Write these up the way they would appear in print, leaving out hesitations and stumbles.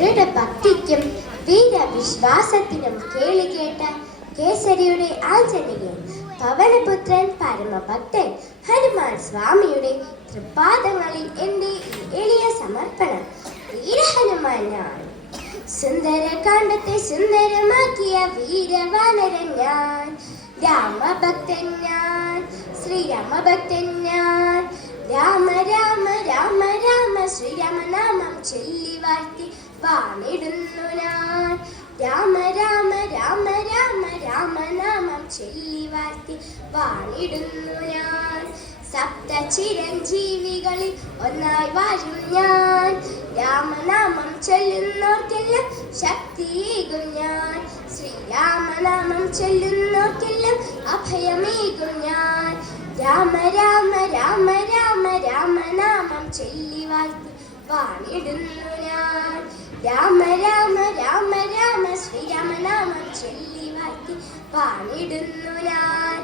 ദൃഢഭക്തിക്കും വീരവിശ്വാസത്തിനും കേളികേട്ട കേസരിയുടെ ആഞ്ജനേയൻ പവനപുത്രൻ പരമഭക്തൻ ഹനുമാൻ സ്വാമിയുടെ തൃപ്പാദങ്ങളിൽ എൻ്റെ ഈ എളിയ സമർപ്പണം. വീരഹനുമാൻ ഞാൻ, സുന്ദരകാണ്ഡത്തെ സുന്ദരമാക്കിയ വീരവാനരൻ ഞാൻ, രാമഭക്തൻ ഞാൻ, ശ്രീരാമഭക്തൻ ഞാൻ. രാമ രാമ രാമ രാമ ശ്രീരാമനാമം ചൊല്ലി വാഴ്ത്തി വാണിടുന്നു ഞാൻ. രാമ രാമ രാമ രാമ രാമനാമം ചൊല്ലി വാഴ്ത്തി വാണിടുന്നു ഞാൻ. സപ്ത ചിരഞ്ജീവികളിൽ ഒന്നായി വാഴും ഞാൻ. രാമനാമം ചൊല്ലുന്നോർക്കെല്ലാം ശക്തിയേകും ഞാൻ. ശ്രീരാമനാമം ചൊല്ലുന്നോർക്കെല്ലാം അഭയമേകും ഞാൻ. രാമ രാമ രാമ രാമ രാമനാമം ചൊല്ലി വാഴ്ത്തി വാണിടുന്നു ഞാൻ. രാമ രാമ രാമ രാമ ശ്രീരാമനാമം ചൊല്ലി വാഴ്ത്തി വാണിടുന്നു ഞാൻ.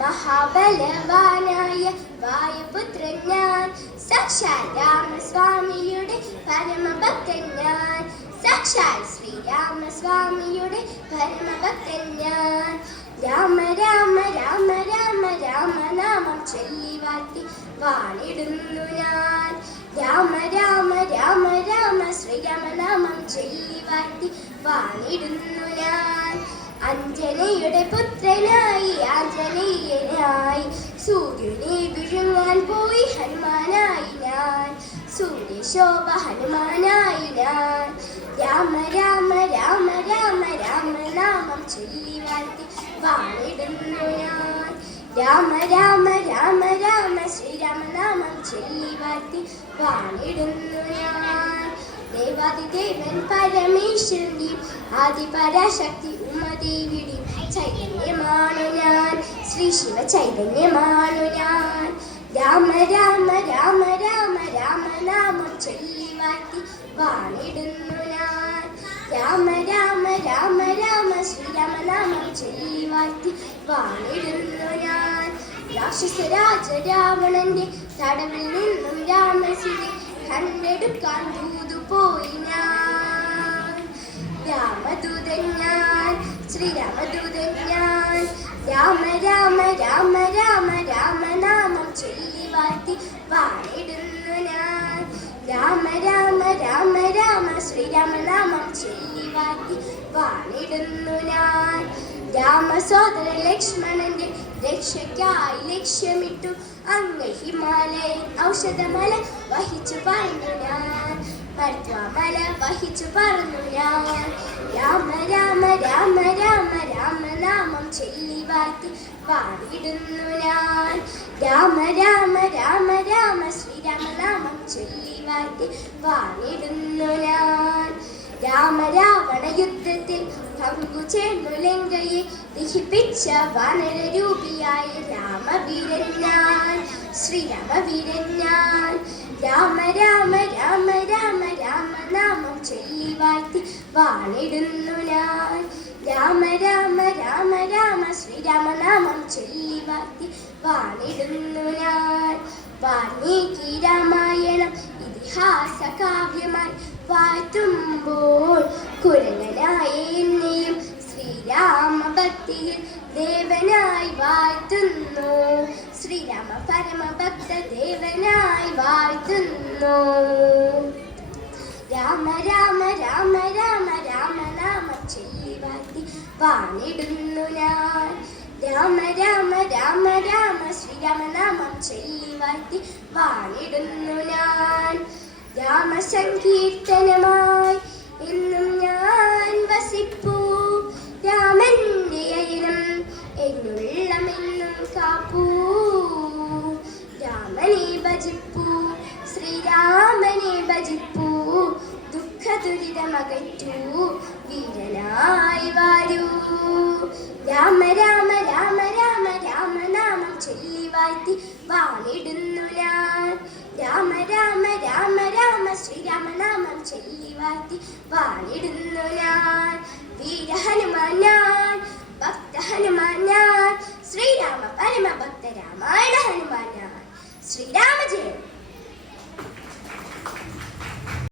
മഹാബലവാനായ വായുപുത്രൻ ഞാൻ, സാക്ഷാൽ രാമസ്വാമിയുടെ പരമഭക്തൻ ഞാൻ, സാക്ഷാൽ ശ്രീരാമസ്വാമിയുടെ പരമഭക്തൻ ഞാൻ. രാമ രാമ രാമ രാമ രാമനാമം ചൊല്ലി വാഴ്ത്തി വാണിടുന്നു ഞാൻ. രാമ രാമ രാമ രാമ ശ്രീരാമനാമം ചൊല്ലി വാഴ്ത്തി വാണിടുന്നു ഞാൻ. അഞ്ജനയുടെ പുത്രനായി ആഞ്ജനേയനായി സൂര്യനെ വിഴുങ്ങാൻ പോയി ഹനുമാനായി ഞാൻ, സൂര്യശോഭ ഹനുമാനായി ഞാൻ. രാമ രാമ രാമ രാമ രാമനാമം ചൊല്ലി വാഴ്ത്തി വാണിടുന്നു ഞാൻ. രാമ രാമ രാമ രാമ ശ്രീരാമനാമം ചൊല്ലി വാഴ്ത്തി വാണിടുന്നു ഞാൻ. ദേവാദിദേവൻ പരമേശ്വരന്റെയും ആദിപരാശക്തി ഉമാദേവിയുടെയും ചൈതന്യമാണു ഞാൻ, ശ്രീ ശിവ ചൈതന്യമാണു ഞാൻ. രാമ രാമ രാമ രാമ രാമനാമം ചൊല്ലി വാഴ്ത്തി വാണിടുന്നു ഞാൻ. രാമ രാമ രാമ രാമ ശ്രീരാമനാമം ചൊല്ലി വാഴ്ത്തി വാണിടുന്നു ഞാൻ. രാക്ഷസരാജ രാവണന്റെ തടവിൽ നിന്നും രാമസിനെ കണ്ടെടുക്കാൻ ദൂതുപോയി ഞാൻ. രാമദൂതൻ ഞാൻ, ശ്രീരാമദൂതൻ ഞാൻ. രാമ രാമ രാമ രാമ രാമനാമം ചൊല്ലി വാഴ്ത്തി വാണിടുന്നു ഞാൻ. രാമ രാമ രാമ രാമ ശ്രീരാമനാമം ചൊല്ലി വാഴ്ത്തി വാണിടുന്നു ഞാൻ. രാമസോദര ലക്ഷ്മണന്റെ രക്ഷയ്ക്കായി ലക്ഷ്യമിട്ടു അങ്ങ് ഹിമാലയൻ ഔഷധമല വഹിച്ചു പറന്നു ഞാൻ, പർവ്വതമല വഹിച്ചു പറന്നു ഞാൻ. രാമ രാമ രാമ രാമ രാമനാമം ചൊല്ലി വാഴ്ത്തി വാണിടുന്നു ഞാൻ. രാമ രാമ രാമ രാമ ശ്രീരാമനാമം ചൊല്ലി വാഴ്ത്തി വാണിടുന്നു ഞാൻ. രാമ രാവണ യുദ്ധത്തിൽ പങ്കുചേർന്നു ലങ്കയെ ദഹിപ്പിച്ച വാനരരൂപിയായ രാമവീരൻ ഞാൻ, ശ്രീരാമവീരൻ ഞാൻ. രാമ രാമ രാമ രാമ രാമനാമം ചൊല്ലി വാഴ്ത്തി വാണിടുന്നു ഞാൻ. രാമ രാമ രാമ രാമ ശ്രീരാമനാമം ചൊല്ലി വാഴ്ത്തി വാണിടുന്നു ഞാൻ. വാൽമീകി രാമായണം ഇതിഹാസ കാവ്യമായി വാഴ്ത്തുമ്പോൾ കുരങ്ങനായ എന്നെയും ശ്രീരാമഭക്തിയിൽ ദേവനായി വാഴ്ത്തുന്നു, ശ്രീരാമ പരമഭക്ത ദേവനായി വാഴ്ത്തുന്നു. രാമ രാമ രാമ രാമ രാമനാമം ചൊല്ലി വാഴ്ത്തി വാണിടുന്നു ഞാൻ. രാമ രാമ രാമ രാമ ശ്രീരാമനാമം ചൊല്ലി വാഴ്ത്തി വാണിടുന്നു ഞാൻ. രാമസങ്കീർത്തനമായി എന്നും ഞാൻ വസിപ്പൂ, രാമന്റെ അയനം എന്നുള്ളമെന്നും കാപ്പൂ. രാമനെ ഭജിപ്പൂ, ശ്രീരാമനെ ഭജിപ്പൂ, ദുഃഖ ദുരിതമകറ്റൂ, വീരനായി വാരൂ. രാമ രാമ രാമ രാമ രാമനാമം ചൊല്ലി വാഴ്ത്തി വാണിടുന്നു ഞാൻ. രാമ രാമ രാമ രാമ ശ്രീരാമനാമം ചൊല്ലി വാഴ്ത്തി വാണിടുന്നു ഞാൻ. വീരഹനുമാൻ ഞാൻ, ഭക്ത ഹനുമാൻ ഞാൻ, ശ്രീരാമ പരമഭക്ത രാമായണ ഹനുമാൻ ഞാൻ. ശ്രീരാമ ജയം.